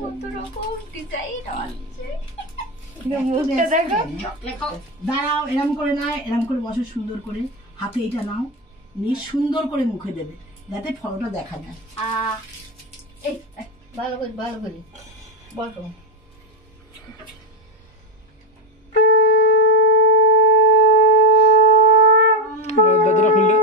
কত রকম ডিজাইন আছে। দাঁড়াও, এরম করে না, এরম করে বসে সুন্দর করে, হাতে এটা নাও, নিয়ে সুন্দর করে মুখে দেবে যাতে ফটোটা দেখা যায়। এই ভালো করে বলো। দাদারা খুললে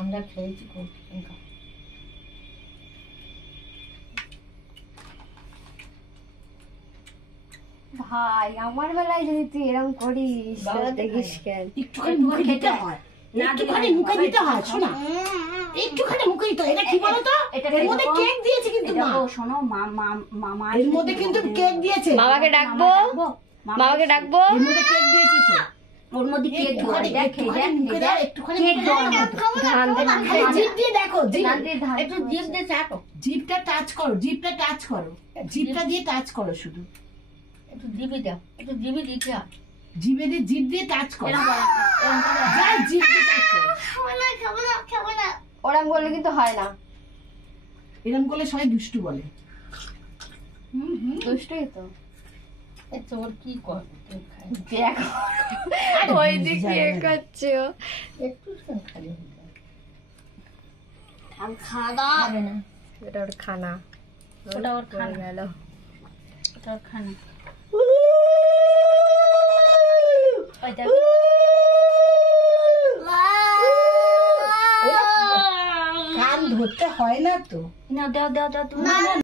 আমরা খেয়েছি ভাই, আমার বেলায় যদি তুই এরকম করিস দেখিস কেন, একটুখানি মুখে দিতে হয়, একটুখানি মুখে দিতে হয়। শোনা, একটুখানি মুখে দিতে হয়। এটা কি বলতো, এর মধ্যে কেক দিয়েছে কিন্তু মা। শোনো, মামা এর মধ্যে কিন্তু কেক দিয়েছে। মামাকে ডাকবো, মামাকে ডাকবো। এর মধ্যে কেক দিয়েছে তো। ওর মধ্যে কেক মুখে দাও, একটুখানি জিভ দিয়ে দেখো, একটু জিভ দিয়ে চাটো, জিভটা টাচ করো, জিভটা টাচ করো, জিভটা দিয়ে টাচ করো, শুধু একটু জিভে দাও, একটু জিভে দিতে হয়। জিভ দিয়ে টাচ করো, যাই জিভ দিয়ে টাচ করো। খাবো না ওরম বললে কিন্তু হয় না। এরকম করলে সবাই দুষ্টু বলে। দুষ্টুই তো। তোর কি কর, ওই দিকে করছে একটু খালি খানা, এটা ওর খানা, ওটা ওর খানা গেল, ওটা ওর খানা। কান ধরতে হয় না তো। দাও তুমি।